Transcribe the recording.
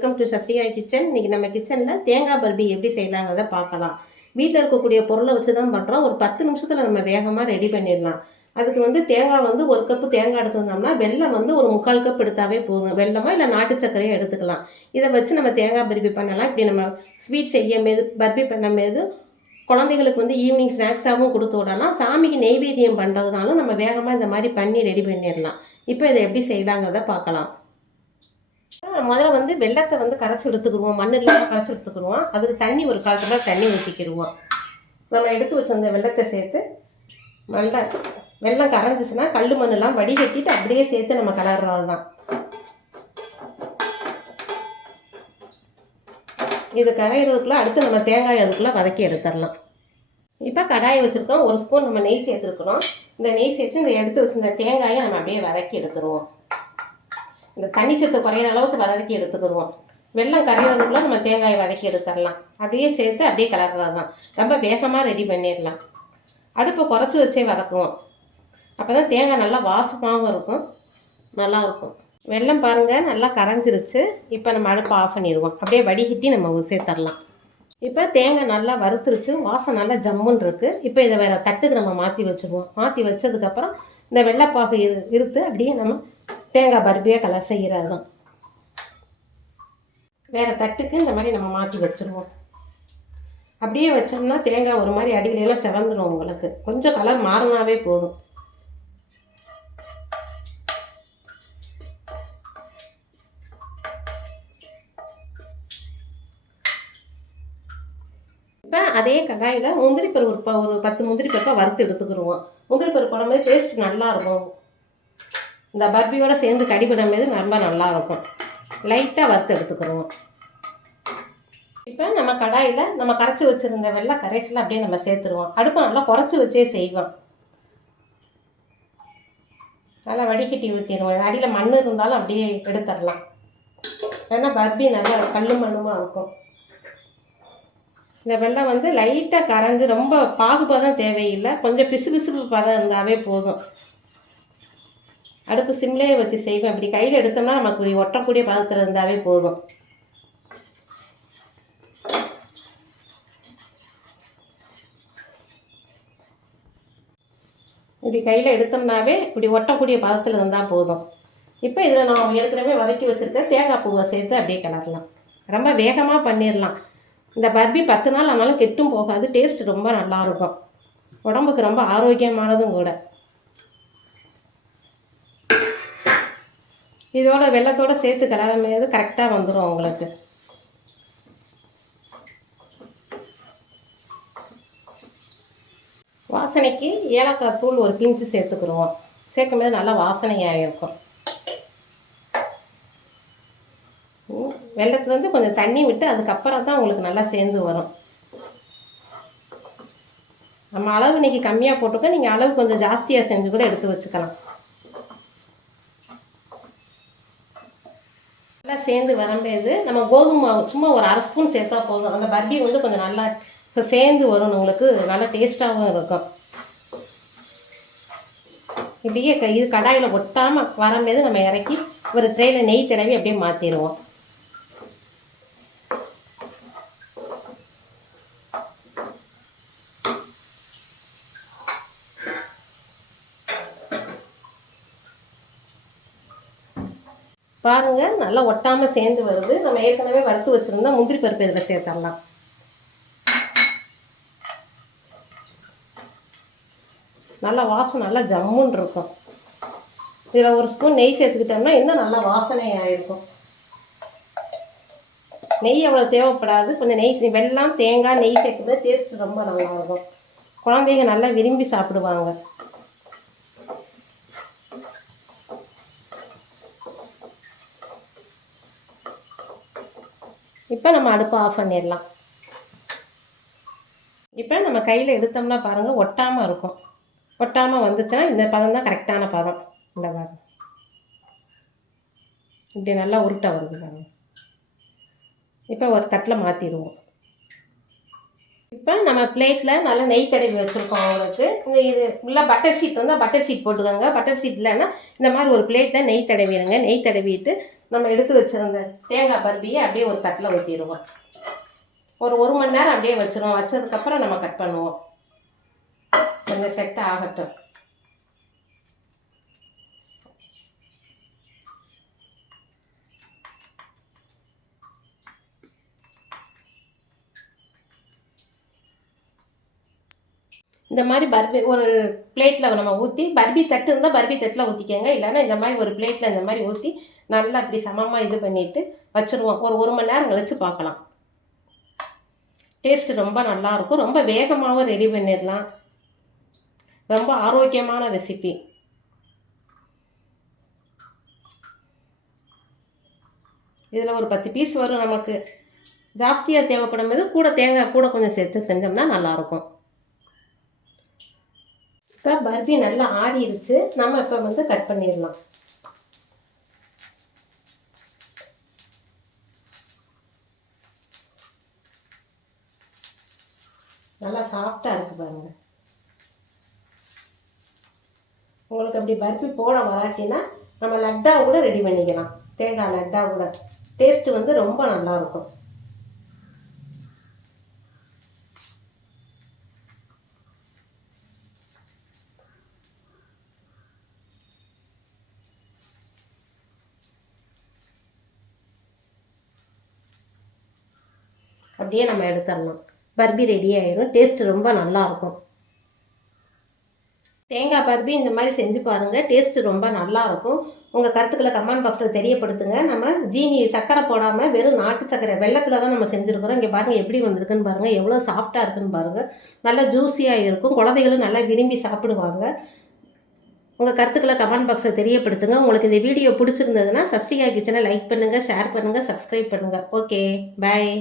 Welcome to சஸ்டிகாய் kitchen. இன்றைக்கி நம்ம கிச்சனில் தேங்காய் பர்பி எப்படி செய்யலாங்கிறத பார்க்கலாம். வீட்டில் இருக்கக்கூடிய பொருளை வச்சு தான் பண்ணுறோம். ஒரு 10 நிமிஷத்தில் நம்ம வேகமாக ரெடி பண்ணிடலாம். அதுக்கு வந்து தேங்காய் வந்து 1 கப்பு தேங்காய் எடுத்துருந்தோம்னா வெல்லம் வந்து ஒரு 3/4 கப் எடுத்தாவே போதும். வெல்லமோ இல்லை நாட்டு சர்க்கரையோ எடுத்துக்கலாம். இதை வச்சு நம்ம தேங்காய் பர்பி பண்ணலாம். இப்படி நம்ம ஸ்வீட் செய்யும்போது பர்பி பண்ணும்போது குழந்தைகளுக்கு வந்து ஈவினிங் ஸ்நாக்ஸாகவும் கொடுத்து விடலாம். சாமிக்கு நெய்வேத்தியம் பண்ணுறதுனாலும் நம்ம வேகமாக இந்த மாதிரி பண்ணி ரெடி பண்ணிடலாம். இப்போ இதை எப்படி செய்யலாங்கிறத பார்க்கலாம். முதல்ல வந்து வெள்ளத்தை வந்து கரைச்சி எடுத்துக்கிடுவோம். மண் இல்லாமல் கரைச்சி எடுத்துக்கிடுவோம். அதுக்கு தண்ணி ஒரு 1/4 டம்ளர் தண்ணி ஊற்றிக்கிடுவோம். நம்ம எடுத்து வச்சிருந்த வெள்ளத்தை சேர்த்து நல்லா வெள்ளம் கரைஞ்சிச்சுன்னா கல் மண்ணெல்லாம் வடிகட்டிட்டு அப்படியே சேர்த்து நம்ம கலர்றது தான். இது கரையிறதுக்குள்ளே அடுத்து நம்ம தேங்காய் அதுக்குள்ளே வதக்கி எடுத்துடலாம். இப்போ கடாயை வச்சுருக்கோம். 1 ஸ்பூன் நம்ம நெய் சேர்த்துருக்குறோம். இந்த நெய் சேர்த்து இந்த எடுத்து வச்சுருந்த தேங்காயை நம்ம அப்படியே வதக்கி எடுத்துருவோம். இந்த தண்ணிச்சத்தை குறையிற அளவுக்கு வதக்கி எடுத்துக்கிடுவோம். வெள்ளம் கரையிறதுக்குள்ளே நம்ம தேங்காயை வதக்கி எடுத்துடலாம். அப்படியே சேர்த்து அப்படியே கலர்றது தான். ரொம்ப வேகமாக ரெடி பண்ணிடலாம். அடுப்பை குறைச்சி வச்சே வதக்குவோம். அப்போ தான் தேங்காய் நல்லா வாசமாகவும் இருக்கும், நல்லாயிருக்கும். வெள்ளம் பாருங்கள் நல்லா கரைஞ்சிருச்சு. இப்போ நம்ம அடுப்பை ஆஃப் பண்ணிடுவோம். அப்படியே வடிகட்டி நம்ம சேர்த்துடலாம். இப்போ தேங்காய் நல்லா வறுத்துருச்சு. வாசம் நல்லா ஜம்முன்னு இருக்குது. இப்போ இதை வேறு தட்டுக்கு நம்ம மாற்றி வச்சுருவோம். மாற்றி வச்சதுக்கப்புறம் இந்த வெள்ளைப்பாகு இருத்து அப்படியே நம்ம தேங்காய் பர்பியாக கலர் செய்கிறது தான். வேறு தட்டுக்கு இந்த மாதிரி நம்ம மாற்றி வச்சுருவோம். அப்படியே வச்சோம்னா தேங்காய் ஒரு மாதிரி அடியிலெல்லாம் செவந்துடும். உங்களுக்கு கொஞ்சம் கலர் மாறினாவே போதும். இப்போ அதே கடாயில் முந்திரி பருப்பு ஒரு 10 முந்திரி பருப்பை வறுத்து எடுத்துக்கிடுவோம். முந்திரி பருப்பு போடும்போது டேஸ்ட் நல்லாயிருக்கும். இந்த பர்பியோட சேர்ந்து கடிபடும்போது ரொம்ப நல்லாயிருக்கும். லைட்டாக வறுத்து எடுத்துக்கிடுவோம். இப்போ நம்ம கடாயில் நம்ம கரைச்சி வச்சுருந்த வெள்ளை கரைசலை அப்படியே நம்ம சேர்த்துருவோம். அடுப்பை நல்லா குறைச்சி வச்சே செய்வோம். நல்லா வடிகட்டி ஊற்றிடுவோம். அடியில் மண் இருந்தாலும் அப்படியே எடுத்துடலாம். ஏன்னா பர்பி நல்லா கல் மண்ணுமா இருக்கும். இந்த வெள்ளம் வந்து லைட்டாக கரைஞ்சி ரொம்ப பாகுபதம் தேவையில்லை. கொஞ்சம் பிசு பதம் இருந்தாவே போதும். அடுப்பு சிம்லேயே வச்சு செய்வோம். இப்படி கையில் எடுத்தோம்னா நமக்கு ஒட்டக்கூடிய பதத்தில் இருந்தாவே போதும். இப்படி கையில் எடுத்தோம்னாவே இப்படி ஒட்டக்கூடிய பதத்தில் இருந்தால் போதும். இப்போ இதில் நான் ஏற்கனவே வதக்கி வச்சுருக்க தேங்காய் பூவை சேர்த்து அப்படியே கிளறலாம். ரொம்ப வேகமாக பண்ணிடலாம். இந்த பர்பி 10 நாள் ஆனாலும் கெட்டும் போகாது. டேஸ்ட் ரொம்ப நல்லாயிருக்கும். உடம்புக்கு ரொம்ப ஆரோக்கியமானதும் கூட. இதோட வெள்ளத்தோடு சேர்த்து கலரும்போது கரெக்டாக வந்துடும் உங்களுக்கு. வாசனைக்கு ஏலக்காய் தூள் ஒரு பிஞ்சு சேர்த்துக்கிடுவோம். சேர்க்கும்போது நல்லா வாசனையாக இருக்கும். வெள்ளத்துலேருந்து கொஞ்சம் தண்ணி விட்டு அதுக்கப்புறம் தான் உங்களுக்கு நல்லா சேர்ந்து வரும். நம்ம அளவு இன்றைக்கி கம்மியாக போட்டுக்க, நீங்கள் அளவு கொஞ்சம் ஜாஸ்தியாக செஞ்சு கூட எடுத்து வச்சுக்கலாம். நல்லா சேர்ந்து வரும்போது நம்ம கோதுமை மாவு சும்மா ஒரு 1/2 ஸ்பூன் சேர்த்தா போதும். அந்த பர்பி வந்து கொஞ்சம் நல்லா சேர்ந்து வரும். உங்களுக்கு நல்லா டேஸ்ட்டாகவும் இருக்கும். இப்படியே இது கடாயில் ஒட்டாமல் வரும்போது நம்ம இறக்கி ஒரு ட்ரேயில் நெய் தடவி அப்படியே மாற்றிடுவோம். பாருங்கள் நல்லா ஒட்டாமல் சேர்ந்து வருது. நம்ம ஏற்கனவே வறுத்து வச்சுருந்தா முந்திரி பருப்பு இதில் சேர்த்துடலாம். நல்லா வாசம் நல்லா ஜம்முன்னு இருக்கும். இதில் ஒரு ஸ்பூன் நெய் சேர்த்துக்கிட்டோம்னா இன்னும் நல்லா வாசனையாக இருக்கும். நெய் அவ்வளோ தேவைப்படாது. கொஞ்சம் நெய் வெல்லம் தேங்காய் நெய் சேர்க்கும்போது டேஸ்ட் ரொம்ப நல்லாயிருக்கும். குழந்தைங்க நல்லா விரும்பி சாப்பிடுவாங்க. இப்போ நம்ம அடுப்பை ஆஃப் பண்ணிடலாம். இப்போ நம்ம கையில் எடுத்தோம்னா பாருங்கள் ஒட்டாமல் இருக்கும். ஒட்டாமல் வந்துச்சுன்னா இந்த பதம் தான் கரெக்டான பதம். இந்த பாருங்க இப்படி நல்லா உருட்டை வருது பாருங்க. இப்போ ஒரு தட்டில் மாற்றிடுவோம். இப்போ நம்ம பிளேட்டில் நல்லா நெய் தடவி வச்சுருக்கோம். அவங்களுக்கு இது உள்ள பட்டர் ஷீட் இருந்தால் பட்டர் ஷீட் போட்டுக்கோங்க. பட்டர் ஷீட் இல்லைன்னா இந்த மாதிரி ஒரு பிளேட்டில் நெய் தடவிடுங்க. நெய் தடவிட்டு நம்ம எடுத்து வச்சுருந்த தேங்காய் பர்பியை அப்படியே ஒரு தட்டில் ஊற்றிடுவோம். ஒரு 1 மணி நேரம் அப்படியே வச்சிருவோம். வச்சதுக்கப்புறம் நம்ம கட் பண்ணுவோம். கொஞ்சம் செட் ஆகட்டும். இந்த மாதிரி பர்பி ஒரு பிளேட்டில் நம்ம ஊற்றி, பர்பி தட்டு இருந்தால் பர்பி தட்டில் ஊற்றிக்கோங்க. இல்லைன்னா இந்த மாதிரி ஒரு பிளேட்டில் இந்த மாதிரி ஊற்றி நல்லா அப்படி சமமாக இது பண்ணிவிட்டு வச்சுருவோம். ஒரு 1 மணி நேரம் கழித்து பார்க்கலாம். டேஸ்ட்டு ரொம்ப நல்லாயிருக்கும். ரொம்ப வேகமாகவும் ரெடி பண்ணிடலாம். ரொம்ப ஆரோக்கியமான ரெசிபி. இதில் ஒரு 10 பீஸ் வரும். நமக்கு ஜாஸ்தியாக தேவைப்படும் போது தேங்காய் கூட கொஞ்சம் சேர்த்து செஞ்சோம்னா நல்லாயிருக்கும். இப்போ பர்பி நல்லா ஆறிடுச்சு. நம்ம இப்போ வந்து கட் பண்ணிடலாம். நல்லா சாஃப்டாக இருக்குது பாருங்கள். உங்களுக்கு அப்படி பர்பி போட வராட்டினா நம்ம லட்டா கூட ரெடி பண்ணிக்கலாம். தேங்காய் லட்டா கூட டேஸ்ட்டு வந்து ரொம்ப நல்லாயிருக்கும். அப்படியே நம்ம எடுத்துடலாம். பர்பி ரெடி ஆயிடும். டேஸ்ட்டு ரொம்ப நல்லாயிருக்கும். தேங்காய் பர்பி இந்த மாதிரி செஞ்சு பாருங்கள். டேஸ்ட்டு ரொம்ப நல்லாயிருக்கும். உங்கள் கருத்துக்களை கமெண்ட் பாக்ஸில் தெரியப்படுத்துங்க. நம்ம ஜீனி சர்க்கரை போடாமல் வெறும் நாட்டு சர்க்கரை வெல்லத்தில் தான் நம்ம செஞ்சுருக்கிறோம். இங்கே பாருங்கள் எப்படி வந்திருக்குன்னு பாருங்கள். எவ்வளோ சாஃப்டாக இருக்குன்னு பாருங்கள். நல்லா ஜூஸியாக இருக்கும். குழந்தைகளும் நல்லா விரும்பி சாப்பிடுவாங்க. உங்கள் கருத்துக்களை கமெண்ட் பாக்ஸில் தெரியப்படுத்துங்க. உங்களுக்கு இந்த வீடியோ பிடிச்சிருந்ததுன்னா சஷ்டிகா கிச்சனை லைக் பண்ணுங்கள், ஷேர் பண்ணுங்கள், சப்ஸ்கிரைப் பண்ணுங்கள். ஓகே, பாய்.